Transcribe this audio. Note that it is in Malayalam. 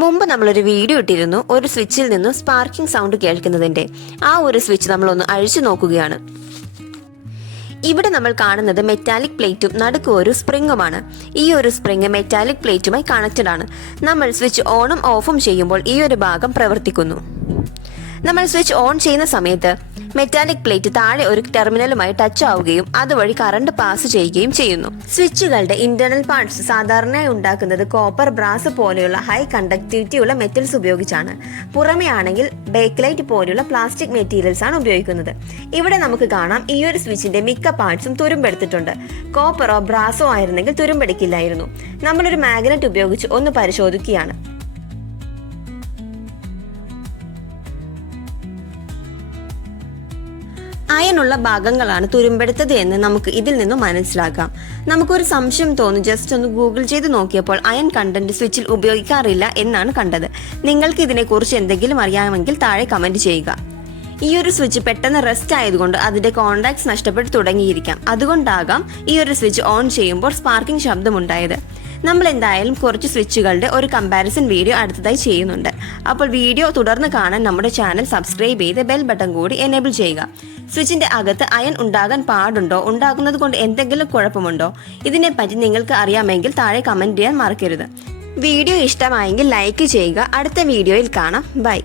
മുമ്പ് നമ്മളൊരു വീഡിയോ ഇട്ടിരുന്നു ഒരു സ്വിച്ചിൽ നിന്നും സ്പാർക്കിംഗ് സൗണ്ട് കേൾക്കുന്നതിന്റെ. ആ ഒരു സ്വിച്ച് നമ്മളൊന്ന് അഴിച്ചു നോക്കുകയാണ്. ഇവിടെ നമ്മൾ കാണുന്നത് മെറ്റാലിക് പ്ലേറ്റും നടുക്ക് ഒരു സ്പ്രിങ്ങുമാണ്. ഈ ഒരു സ്പ്രിങ് മെറ്റാലിക് പ്ലേറ്റുമായി കണക്റ്റഡ് ആണ്. നമ്മൾ സ്വിച്ച് ഓണും ഓഫും ചെയ്യുമ്പോൾ ഈ ഒരു ഭാഗം പ്രവർത്തിക്കുന്നു. നമ്മൾ സ്വിച്ച് ഓൺ ചെയ്യുന്ന സമയത്ത് മെറ്റാലിക് പ്ലേറ്റ് താഴെ ഒരു ടെർമിനലുമായി ടച്ച് ആവുകയും അതുവഴി കറണ്ട് പാസ് ചെയ്യുകയും ചെയ്യുന്നു. സ്വിച്ചുകളുടെ ഇന്റേണൽ പാർട്സ് സാധാരണയായി ഉണ്ടാക്കുന്നത് കോപ്പർ, ബ്രാസ് പോലെയുള്ള ഹൈ കണ്ടക്ടിവിറ്റി ഉള്ള മെറ്റൽസ് ഉപയോഗിച്ചാണ്. പുറമെ ആണെങ്കിൽ ബേക്കലൈറ്റ് പോലെയുള്ള പ്ലാസ്റ്റിക് മെറ്റീരിയൽസ് ആണ് ഉപയോഗിക്കുന്നത്. ഇവിടെ നമുക്ക് കാണാം ഈ ഒരു സ്വിച്ചിന്റെ മിക്ക പാർട്സും തുരുമ്പെടുത്തിട്ടുണ്ട്. കോപ്പറോ ബ്രാസോ ആയിരുന്നെങ്കിൽ തുരുമ്പെടുക്കില്ലായിരുന്നു. നമ്മളൊരു മാഗ്നറ്റ് ഉപയോഗിച്ച് ഒന്ന് പരിശോധിക്കുകയാണ്. അയനുള്ള ഭാഗങ്ങളാണ് തുരുമ്പെടുത്തത് എന്ന് നമുക്ക് ഇതിൽ നിന്നും മനസ്സിലാക്കാം. നമുക്കൊരു സംശയം തോന്നി ജസ്റ്റ് ഒന്ന് ഗൂഗിൾ ചെയ്ത് നോക്കിയപ്പോൾ അയൺ കണ്ടന്റ് സ്വിച്ചിൽ ഉപയോഗിക്കാറില്ല എന്നാണ് കണ്ടത്. നിങ്ങൾക്ക് ഇതിനെക്കുറിച്ച് എന്തെങ്കിലും അറിയാമെങ്കിൽ താഴെ കമന്റ് ചെയ്യുക. ഈ ഒരു സ്വിച്ച് പെട്ടെന്ന് റെസ്റ്റ് ആയതുകൊണ്ട് അതിന്റെ കോണ്ടാക്ട്സ് നഷ്ടപ്പെട്ടു തുടങ്ങിയിരിക്കാം. അതുകൊണ്ടാകാം ഈ ഒരു സ്വിച്ച് ഓൺ ചെയ്യുമ്പോൾ സ്പാർക്കിംഗ് ശബ്ദമുണ്ടായത്. നമ്മൾ എന്തായാലും കുറച്ച് സ്വിച്ചുകളുടെ ഒരു കമ്പാരിസൺ വീഡിയോ അടുത്തതായി ചെയ്യുന്നുണ്ട്. അപ്പോൾ വീഡിയോ തുടർന്ന് കാണാൻ നമ്മുടെ ചാനൽ സബ്സ്ക്രൈബ് ചെയ്ത് ബെൽ ബട്ടൺ കൂടി എനേബിൾ ചെയ്യുക. സ്വിച്ചിന്റെ അകത്ത് അയൺ ഉണ്ടാകാൻ പാടുണ്ടോ, ഉണ്ടാകുന്നത് കൊണ്ട് എന്തെങ്കിലും കുഴപ്പമുണ്ടോ, ഇതിനെപ്പറ്റി നിങ്ങൾക്ക് അറിയാമെങ്കിൽ താഴെ കമന്റ് ചെയ്യാൻ മറക്കരുത്. വീഡിയോ ഇഷ്ടമായെങ്കിൽ ലൈക്ക് ചെയ്യുക. അടുത്ത വീഡിയോയിൽ കാണാം. ബൈ.